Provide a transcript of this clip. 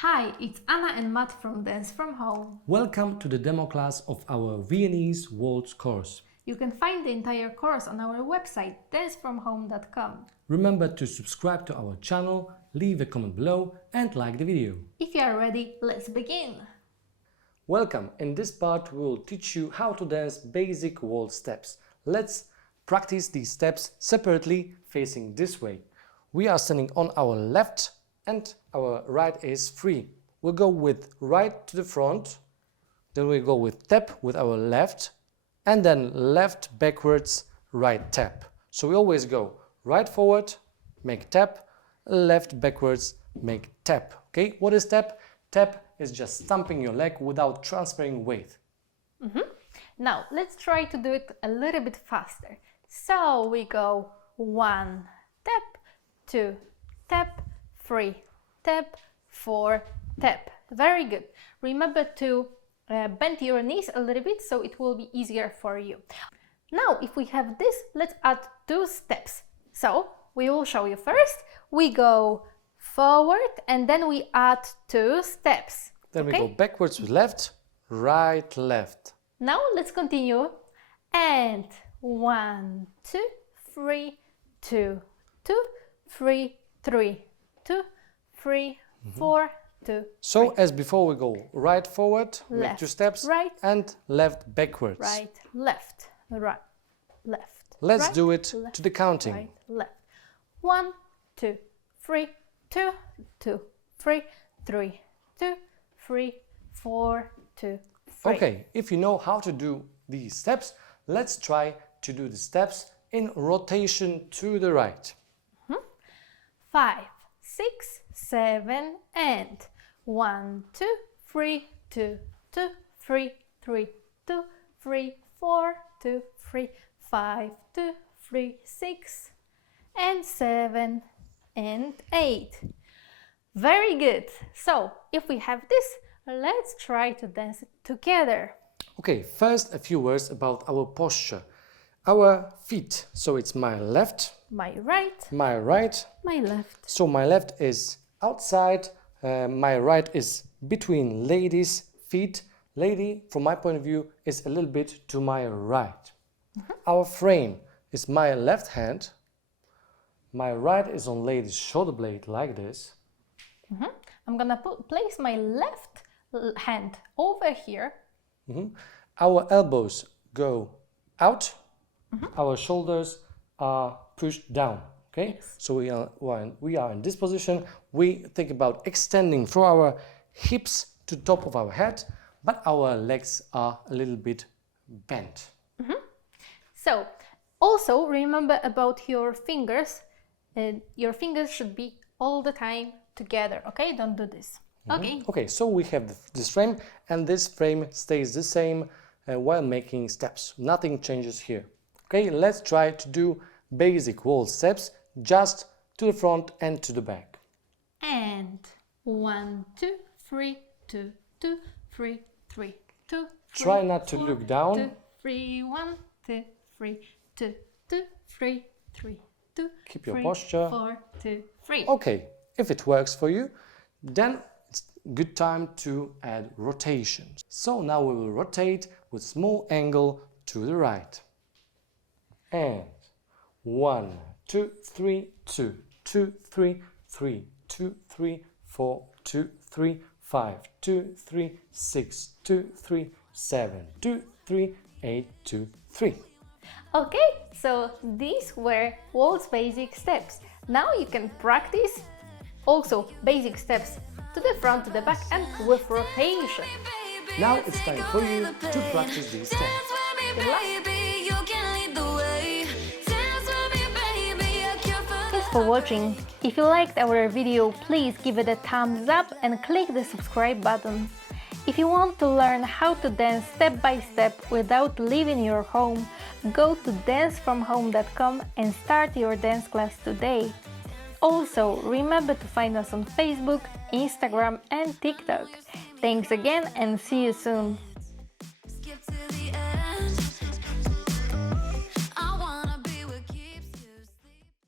Hi, it's Anna and Matt from Dance from Home. Welcome to the demo class of our Viennese Waltz course. You can find the entire course on our website dancefromhome.com. Remember to subscribe to our channel, leave a comment below and like the video. If you are ready, let's begin! Welcome! In this part we will teach you how to dance basic waltz steps. Let's practice these steps separately facing this way. We are standing on our left and our right is free. We'll go with right to the front, then we go with tap with our left and then left backwards, right tap. So we always go right forward, make tap, left backwards, make tap. Okay, what is tap? Tap is just stamping your leg without transferring weight. Now let's try to do it a little bit faster. So we go 1 tap, 2 tap, 3 tap, 4 tap. Very good. Remember to bend your knees a little bit so it will be easier for you. Now if we have this, let's add 2 steps. So we will show you first. We go forward and then we add 2 steps. Then we go backwards with left, right, left. Now let's continue. And 1, 2, 3, 2, 2, 3, 3, 2, 3, 4, 2. So 3. as before we go right forward, Left, make 2 steps, right, and left backwards. right, left, right, left. Let's right, do it left, to the counting. right, left. 1, 2, 3, 2, 2, 3, 3, 2, 3, 4, 2, 3. Okay, if you know how to do these steps, let's try to do the steps in rotation to the right. 5, 6, 7, and 1, 2, 3, 2, 2, 3, 3, 2, 3, 4, 2, 3, 5, 2, 3, 6, and 7, and 8. Very good. So, if we have this, let's try to dance it together. Okay, first a few words about our posture. Our feet, so it's my left, My right, my right. my left. So my left is outside, my right is between lady's feet. Lady, from my point of view, is a little bit to my right. Our frame is my left hand. My right is on lady's shoulder blade like this. I'm gonna place my left hand over here. Our elbows go out. Our shoulders are pushed down. Okay, Yes. so when we are in this position, we think about extending through our hips to top of our head, but our legs are a little bit bent. So, also remember about your fingers. Your fingers should be all the time together, okay? Don't do this. Okay. Okay, so we have this frame, and this frame stays the same while making steps. Nothing changes here. Okay, let's try to do basic waltz steps just to the front and to the back. And 1, 2, 3, 2, 2, 3, 3, 2. Try not to look down. 2, 3, 1, 2, 3, 2, 2, 3, 3, 2. Keep your 3, posture. 4, 2, 3. Okay, if it works for you, then it's a good time to add rotations. So now we will rotate with small angle to the right. And 1, 2, 3, 2, 2, 3, 3, 2, 3, 4, 2, 3, 5, 2, 3, 6, 2, 3, 7, 2, 3, 8, 2, 3. Okay, so these were waltz basic steps. Now you can practice also basic steps to the front, to the back, and with rotation. Now it's time for you to practice these steps. Good luck. Thanks for watching. If you liked our video, please give it a thumbs up and click the subscribe button. If you want to learn how to dance step by step without leaving your home, go to dancefromhome.com and start your dance class today. Also, remember to find us on Facebook, Instagram and TikTok. Thanks again and see you soon!